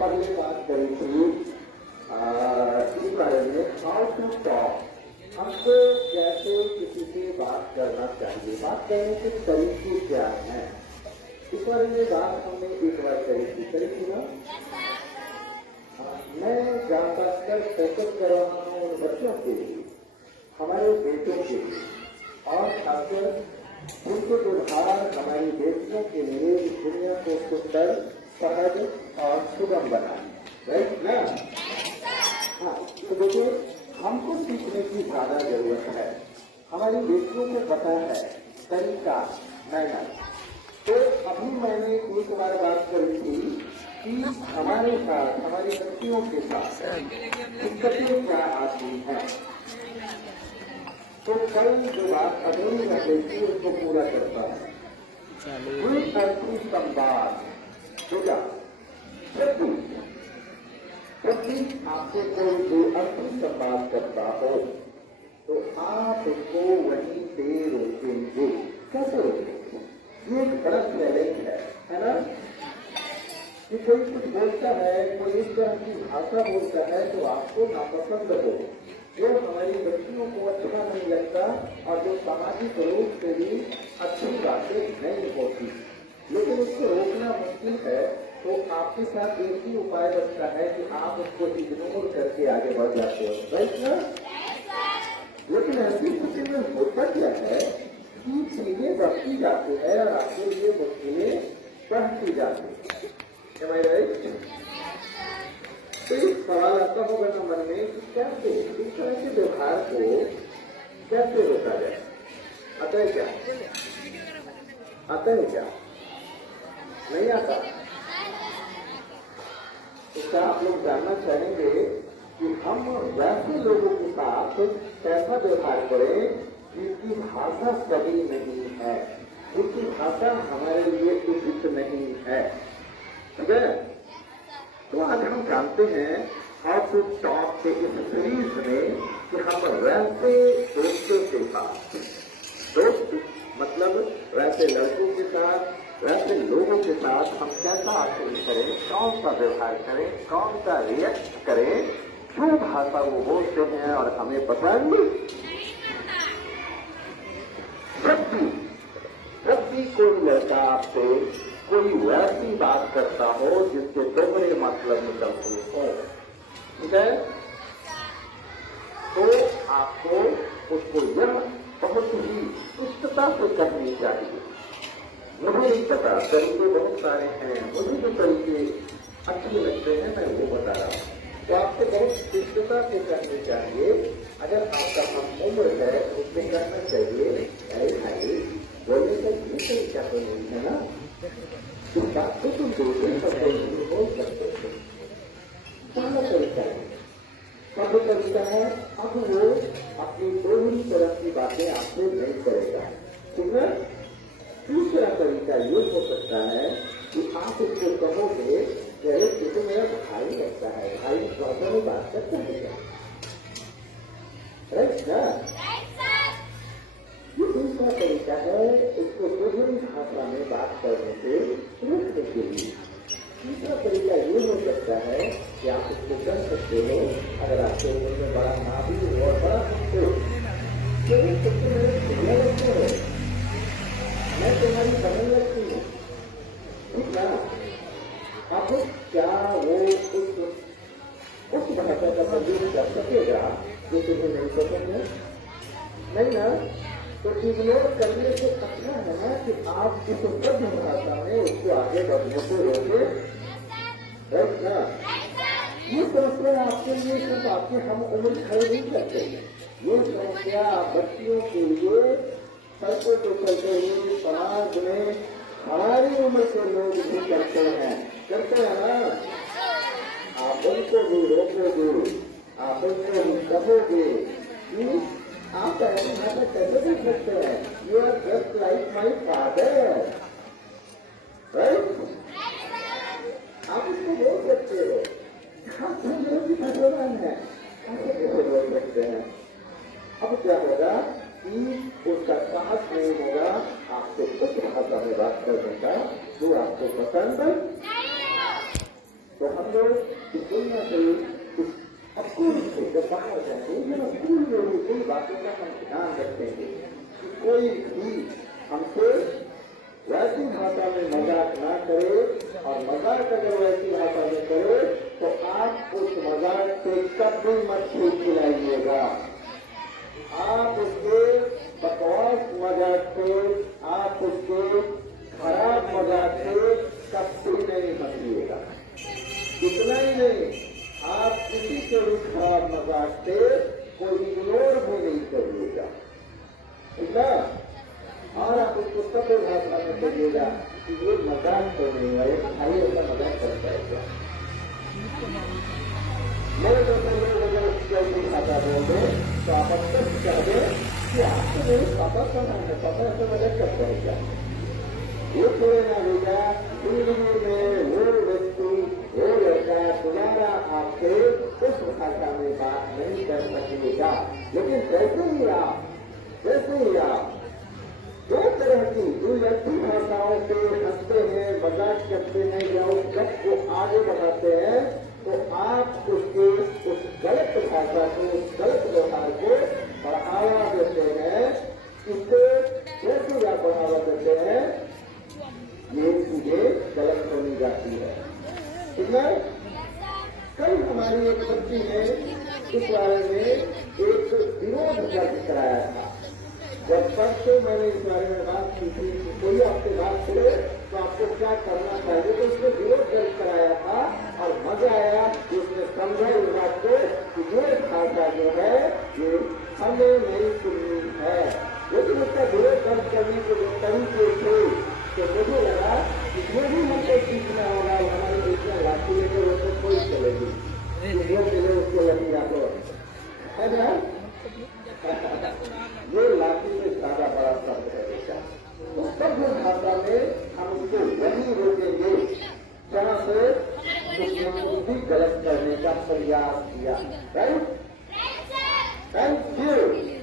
पहले बात करी थी इस बारे में हाउ टू टॉक, हमको कैसे किसी से बात करना चाहिए, बात करने के तरीके क्या हैं, इस बारे में बात हमने एक बार करी थी ना। मैं ज्यादातर फोकस कर रहा हूँ उन बच्चों के लिए, हमारे बेटों के लिए, और खासकर उनके व्यवहार हमारी बेटियों के लिए इस दुनिया को सुंदर, सहज और सुगम बनाए, राइट ना। हाँ, तो देखिए हमको सीखने की ज्यादा जरूरत है, हमारी बेटियों को पता है तरीका, मैनर। तो अभी मैंने एक बार बात करी थी कि हमारे साथ, हमारी बच्चियों के साथ दिक्कतें क्या आती हैं। तो कल जो बात अधूरी रह गई थी उसको पूरा करता है। संवाद होगा, जब भी आपसे कोई अर्थी संवाद करता हो तो आप उसको वहीं पे रोकेंगे। कैसे रोकेंगे? ये एक बड़ा चैलेंज है ना। कि कोई कुछ बोलता है, कोई इस तरह की भाषा बोलता है तो आपको नापसंद हो, जो हमारी बच्चियों को अच्छा नहीं लगता और जो सामाजिक रूप से भी अच्छी बातें नहीं होती, लेकिन उसको रोकना मुश्किल है। तो आपके साथ एक ही उपाय बचता है कि आप उसको इग्नोर करके आगे बढ़ जाते हो, राइट ना। लेकिन ऐसी स्थिति में होता क्या है कि चीजें बढ़ती जाती है और आपके लिए मुश्किलें बढ़ती जाती है, राइट। तो एक सवाल आता होगा ना मन में कि कैसे इस तरह के व्यवहार को कैसे रोका जाए। आता है क्या? आता है क्या? नहीं आता? इसका आप लोग जानना चाहेंगे कि हम वैसे लोगों के साथ कैसा व्यवहार करें जिनकी भाषा सही नहीं है, जिनकी भाषा हमारे लिए उचित नहीं है, ठीक है। तो आज हम जानते हैं हाउ टू टॉक के इस सीरीज में कि हम वैसे दोस्तों के साथ, दोस्त मतलब वैसे लड़कों के साथ, वैसे लोगों के साथ हम कैसा आचरण करें, कौन सा व्यवहार करें, कौन सा रिएक्ट करें, जो भाषा वो बोलते हैं और हमें पसंद। जब भी कोई लड़का आपसे कोई वैसी बात करता हो जिससे दोहरे मतलब निकलते हो, ठीक है, तो आपको उसको यह बहुत ही स्पष्टता से कहनी चाहिए। मुझे नहीं पता, तरीके बहुत सारे हैं, मुझे जो तरीके अच्छे लगते हैं मैं वो बता रहा हूँ। तो आपको बहुत स्पष्टता से कहनी चाहिए। अगर आपका हम उम्र है उससे कहना चाहिए, अरे भाई बोलने का ये तरीका तो नहीं है ना, इस बात को तुम दूसरे शब्दों में बोल सकते हो। पहला तरीका है, पहला तरीका है अब वो अपनी दोनों तरह की बातें आपसे नहीं करेगा, ठीक है। दूसरा तरीका ये हो सकता है कि आप उसको कहोगे कि अरे ये तो मेरा भाई लगता है, भाई भाषा में बात करता है क्या, राइट ना। ये दूसरा तरीका है उसको दोहरी भाषा में बात करने से रोकने के लिए। तीसरा तरीका ये हो सकता है कि आप उसको कर सकते हो, अगर आपके उम्र में बड़ा ना भी हो और बड़ा सकते हो, तो मेरे भैया लगते हो, मैं तुम्हारी बहन लगती हूँ, ठीक ना। अब क्या वो उस भाषा का प्रयोग कर सकेगा जो तुम्हें नहीं पसंद है? नहीं ना। तो इग्नोर करने से अच्छा है ना कि आप इस शुद्ध भाषा में उसको आगे बढ़ने से रोके, राइट ना। ये समस्या आपके लिए सिर्फ आपके हम उम्र खड़े नहीं करते, ये समस्या बच्चियों के लिए सड़कों को चलते हुए समाज में हमारी उम्र के लोग भी करते हैं ना। आप उनको भी रोकोगे, आप उनको भी कहोगे कि आप ऐसी भाषा कैसे देख सकते हैं, you are just like my father, right. आप उसको बोल सकते हो, आप मेरे भी भगवान है, ऐसे कैसे बोल सकते हैं। अब क्या होगा कि उसका साहस नहीं होगा आपसे उस भाषा में बात करने का जो आपको पसंद तो हम लोग इस दुनिया से इस स्कूल से जब बाहर जाएंगे स्कूल में भी कई बातों का हम ध्यान रखेंगे कि कोई भी हमसे वैसी भाषा में मजाक ना करे, और मजाक अगर वैसी भाषा में करे तो आप उस मजाक से कभी मछली खिलाइएगा। आप उसके बकवास मजाक से, आप उसके खराब मजाक से कभी नहीं हंसिएगा। इतना ही नहीं, आप किसी के भी खराब मजाक से कोई इग्नोर भी नहीं करिएगा, ठीक है। और आप उसको सभ्य भाषा में करिएगा कि ये मजाक तो नहीं है, भाई ऐसा मजाक करता है क्या। मेरे जैसे लोग अगर उसकी भाषा बोल दे तो आप अक्सर कह दें कि आपको मेरे पापा सुना है, पापा ऐसे मजाक करता है क्या। ये थोड़े ना भैया, जिंदगी में वो व्यक्ति, वो लड़का दोबारा आपसे उस भाषा में बात नहीं कर सकेगा। लेकिन जैसे ही आप दो तरह की दुर्लक्षी भाषाओं से हंसते हैं, मजाक करते हैं या उस शब्द को आगे बढ़ाते हैं, तो आप उसके उस गलत भाषा को, उस गलत व्यवहार को बढ़ावा देते हैं। इससे जैसे आप बढ़ावा देते हैं, ये चीजें गलत बनी जाती है, ठीक है। कल हमारी एक बच्ची ने इस बारे में एक विरोध दर्ज कराया था। जब परसों मैंने इस बारे में बात की थी कि कोई आपसे बात करे तो आपको क्या करना चाहिए, तो उसने विरोध दर्ज कराया था। और मजा आया कि उसने समझा इस बात को कि ये भाषा जो है ये हमें नहीं सुननी है। लेकिन उसका विरोध दर्ज करने के जो तरीके थे तो मुझे लगा कि ये भी हमको सीखना होगा। हमारे देश में लाठी लेकर उसको कोई चलेगी, चले उसको लगी आपको है ना। ये लाठी में ज्यादा बड़ा शब्द है बेटा। तो सभ्य भाषा में हम उसको वही रोकेंगे जहां से उसने कुछ भी गलत करने का प्रयास किया। Right, thank you.